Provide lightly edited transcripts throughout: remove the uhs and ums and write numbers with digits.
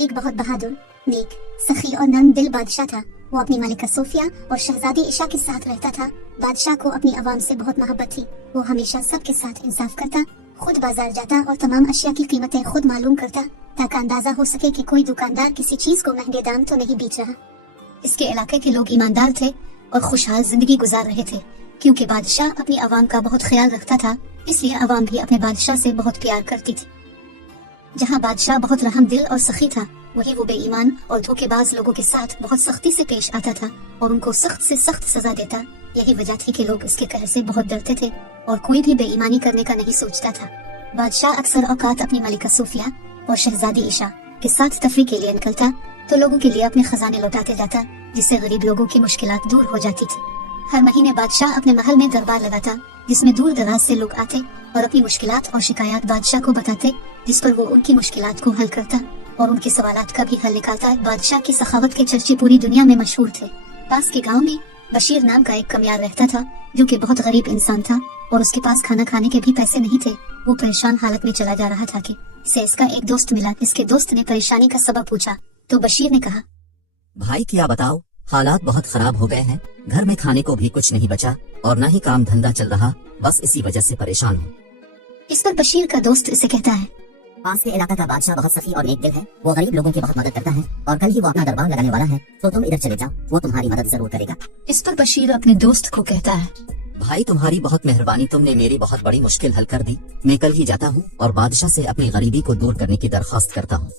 एक बहुत बहादुर, नेक, सखी और नर्म दिल बादशाह था। वो अपनी मालिका सोफिया और शहजादी इशा के साथ रहता था। बादशाह को अपनी आवाम से बहुत मोहब्बत थी। वो हमेशा सबके साथ इंसाफ करता, खुद बाजार जाता और तमाम अशिया की कीमतें खुद मालूम करता, ताकि अंदाजा हो सके कि कोई दुकानदार किसी चीज को महंगे दाम तो नहीं बेच रहा। इसके इलाके के लोग ईमानदार थे और खुशहाल जिंदगी गुजार रहे थे। क्योंकि बादशाह अपनी आवाम का बहुत ख्याल रखता था, इसलिए आवाम भी अपने बादशाह से बहुत प्यार करती थी। जहाँ बादशाह बहुत रहम दिल और सखी था, वहीं वो बेईमान और धोखेबाज लोगों के साथ बहुत सख्ती से पेश आता था और उनको सख्त से सख्त सजा देता। यही वजह थी कि लोग इसके कहर से बहुत डरते थे और कोई भी बेईमानी करने का नहीं सोचता था। बादशाह अक्सर औकात अपनी मलिका सोफिया और शहजादी इशा के साथ तफरीह के लिए निकलता तो लोगों के लिए अपने खजाने लौटाते जाता, जिससे गरीब लोगों की मुश्किलात दूर हो जाती थी। हर महीने बादशाह अपने महल में दरबार लगाता, जिसमें दूर दराज से लोग आते और अपनी मुश्किलात और शिकायत बादशाह को बताते, जिस पर वो उनकी मुश्किलात को हल करता और उनके सवालात का भी हल निकालता। बादशाह की सखावत के चर्चे पूरी दुनिया में मशहूर थे। पास के गांव में बशीर नाम का एक कमियार रहता था, जो कि बहुत गरीब इंसान था और उसके पास खाना खाने के भी पैसे नहीं थे। वो परेशान हालत में चला जा रहा था कि इसे इसका एक दोस्त मिला। इसके दोस्त ने परेशानी का सबब पूछा तो बशीर ने कहा, भाई क्या बताओ, हालात बहुत खराब हो गए हैं। घर में खाने को भी कुछ नहीं बचा और न ही काम धंधा चल रहा, बस इसी वजह से परेशान हूँ। इस पर बशीर का दोस्त इसे कहता है, पास के इलाका का बादशाह बहुत सखी और नेक दिल है। वो गरीब लोगों की बहुत मदद करता है और कल ही वो अपना दरबार लगाने वाला है, तो तुम इधर चले जाओ, वो तुम्हारी मदद जरूर करेगा। इस पर बशीर अपने दोस्त को कहता है, भाई तुम्हारी बहुत मेहरबानी, तुमने मेरी बहुत बड़ी मुश्किल हल कर दी। मैं कल ही जाता हूँ और बादशाह से अपनी गरीबी को दूर करने की दरख्वास्त करता हूँ।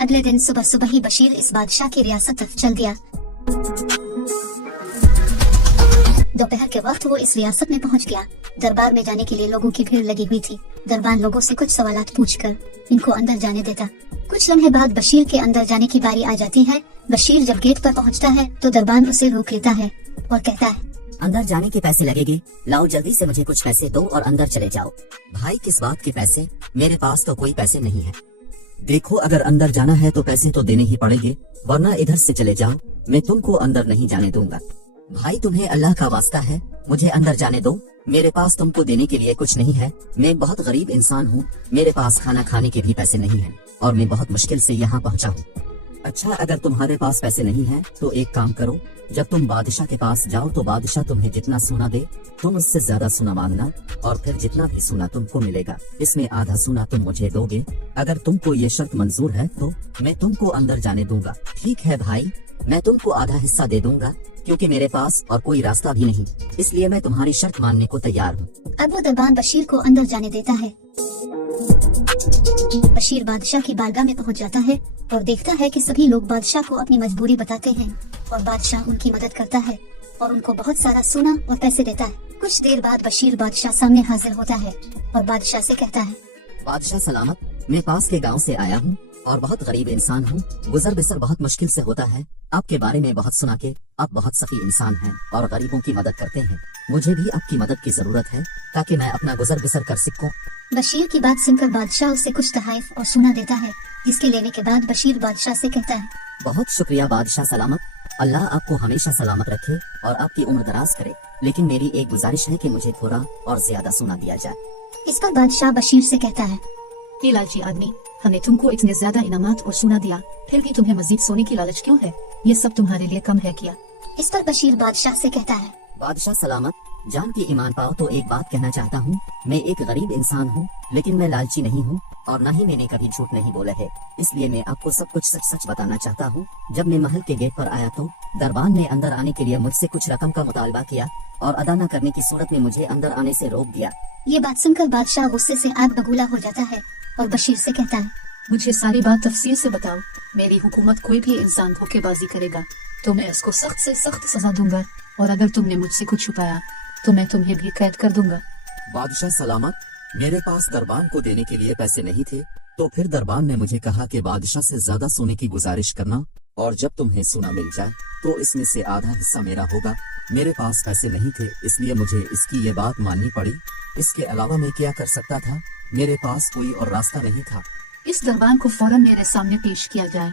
अगले दिन सुबह सुबह ही बशीर इस बादशाह की रियासत तक चल दिया। दोपहर के वक्त वो इस रियासत में पहुंच गया। दरबार में जाने के लिए लोगों की भीड़ लगी हुई थी। दरबार लोगों से कुछ सवालात पूछकर इनको अंदर जाने देता। कुछ लम्हे बाद बशीर के अंदर जाने की बारी आ जाती है। बशीर जब गेट पर पहुंचता है तो दरबार उसे रोक लेता है और कहता है, अंदर जाने के पैसे लगेंगे, लाओ जल्दी से मुझे कुछ पैसे दो और अंदर चले जाओ। भाई किस बात के पैसे, मेरे पास तो कोई पैसे नहीं है। देखो अगर अंदर जाना है तो पैसे तो देने ही पड़ेंगे, वरना इधर से चले जाओ, मैं तुमको अंदर नहीं जाने दूंगा। भाई तुम्हें अल्लाह का वास्ता है, मुझे अंदर जाने दो, मेरे पास तुमको देने के लिए कुछ नहीं है। मैं बहुत गरीब इंसान हूँ, मेरे पास खाना खाने के भी पैसे नहीं है और मैं बहुत मुश्किल से यहाँ पहुँचा हूँ। अच्छा अगर तुम्हारे पास पैसे नहीं है तो एक काम करो, जब तुम बादशाह के पास जाओ तो बादशाह तुम्हें जितना सोना दे तुम उससे ज्यादा सोना मांगना और फिर जितना भी सोना तुमको मिलेगा इसमें आधा सोना तुम मुझे दोगे। अगर तुमको ये शर्त मंजूर है तो मैं तुमको अंदर जाने दूंगा। ठीक है भाई, मैं तुमको आधा हिस्सा दे दूंगा, क्योंकि मेरे पास और कोई रास्ता भी नहीं, इसलिए मैं तुम्हारी शर्त मानने को तैयार हूँ। अब वो दरबान बशीर को अंदर जाने देता है। बशीर बादशाह की बारगाह में पहुंच जाता है और देखता है कि सभी लोग बादशाह को अपनी मजबूरी बताते हैं और बादशाह उनकी मदद करता है और उनको बहुत सारा सोना और पैसे देता है। कुछ देर बाद बशीर बादशाह सामने हाजिर होता है और बादशाह से कहता है, बादशाह सलामत, मैं पास के गांव से आया हूँ और बहुत गरीब इंसान हूँ। गुजर बसर बहुत मुश्किल से होता है। आपके बारे में बहुत सुना के आप बहुत सखी इंसान हैं और गरीबों की मदद करते हैं। मुझे भी आपकी मदद की जरूरत है ताकि मैं अपना गुजर बसर कर सकूं। बशीर की बात सुनकर बादशाह उसे कुछ तोहफे और सोना देता है, जिसके लेने के बाद बशीर बादशाह से कहता है, बहुत शुक्रिया बादशाह सलामत, अल्लाह आपको हमेशा सलामत रखे और आपकी उम्र दराज करे, लेकिन मेरी एक गुजारिश है कि मुझे थोड़ा और ज्यादा सोना दिया जाए। इस पर बादशाह बशीर से कहता है, ये लालची आदमी, हमने तुमको इतने ज्यादा इनामात और सोना दिया, फिर भी तुम्हें मजीद सोने की लालच क्यों है? ये सब तुम्हारे लिए कम है क्या? इस पर बशीर बादशाह से कहता है, बादशाह सलामत, जान की ईमान पाओ तो एक बात कहना चाहता हूँ। मैं एक गरीब इंसान हूँ, लेकिन मैं लालची नहीं हूँ और न ही मैंने कभी झूठ नहीं बोला है, इसलिए मैं आपको सब कुछ सच सच बताना चाहता हूँ। जब मैं महल के गेट पर आया तो दरबान ने अंदर आने के लिए मुझसे कुछ रकम का मुतालबा किया और अदा न करने की सूरत में मुझे अंदर आने से रोक दिया। ये बात सुनकर बादशाह गुस्से से आग बबूला हो जाता है और बशीर से कहता है, मुझे सारी बात तफसील से बताओ। मेरी हुकूमत कोई भी इंसान धोखेबाजी करेगा तो मैं इसको सख्त से सख्त सजा दूंगा, और अगर तुमने मुझसे कुछ छुपाया तो मैं तुम्हें भी कैद कर दूंगा। बादशाह सलामत, मेरे पास दरबान को देने के लिए पैसे नहीं थे, तो फिर दरबान ने मुझे कहा कि बादशाह से ज्यादा सोने की गुजारिश करना और जब तुम्हें सोना मिल जाए तो इसमें से आधा हिस्सा मेरा होगा। मेरे पास पैसे नहीं थे, इसलिए मुझे इसकी ये बात माननी पड़ी। इसके अलावा मैं क्या कर सकता था, मेरे पास कोई और रास्ता नहीं था। इस दरबान को फौरन मेरे सामने पेश किया जाए।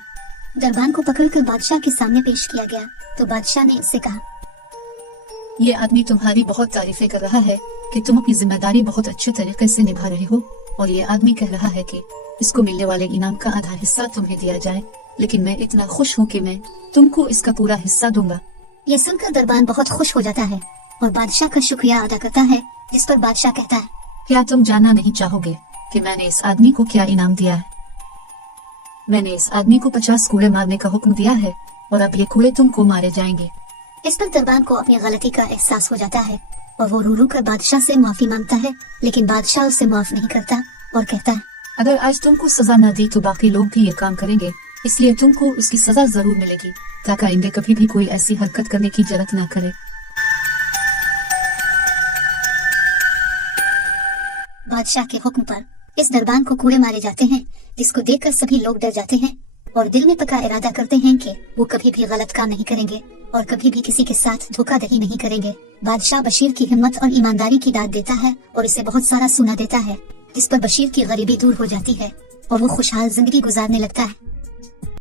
दरबान को पकड़कर बादशाह के सामने पेश किया गया तो बादशाह ने इससे कहा, ये आदमी तुम्हारी बहुत तारीफें कर रहा है कि तुम अपनी जिम्मेदारी बहुत अच्छे तरीके से निभा रहे हो। और ये आदमी कह रहा है कि इसको मिलने वाले इनाम का आधा हिस्सा तुम्हें दिया जाए, लेकिन मैं इतना खुश हूँ कि मैं तुमको इसका पूरा हिस्सा दूंगा। ये सुनकर दरबान बहुत खुश हो जाता है और बादशाह का शुक्रिया अदा करता है, जिस पर बादशाह कहता है, क्या तुम जानना नहीं चाहोगे कि मैंने इस आदमी को क्या इनाम दिया है? मैंने इस आदमी को 50 कूड़े मारने का हुक्म दिया है और अब ये कूड़े तुमको मारे जाएंगे। इस पर दरबान को अपनी गलती का एहसास हो जाता है और वो रो रो कर बादशाह से माफी मांगता है, लेकिन बादशाह उसे माफ नहीं करता और कहता है, अगर आज तुमको सजा न दी तो बाकी लोग भी ये काम करेंगे, इसलिए तुमको उसकी सजा जरूर मिलेगी, ताकि आइंदे कभी भी कोई ऐसी हरकत करने की जरूरत न करे। बादशाह के हुक्म पर इस दरबान को कूड़े मारे जाते हैं, जिसको देखकर सभी लोग डर जाते हैं और दिल में पक्का इरादा करते हैं कि वो कभी भी गलत काम नहीं करेंगे और कभी भी किसी के साथ धोखाधड़ी नहीं करेंगे। बादशाह बशीर की हिम्मत और ईमानदारी की दाद देता है और इसे बहुत सारा सोना देता है, जिस पर बशीर की गरीबी दूर हो जाती है और वो खुशहाल जिंदगी गुजारने लगता है।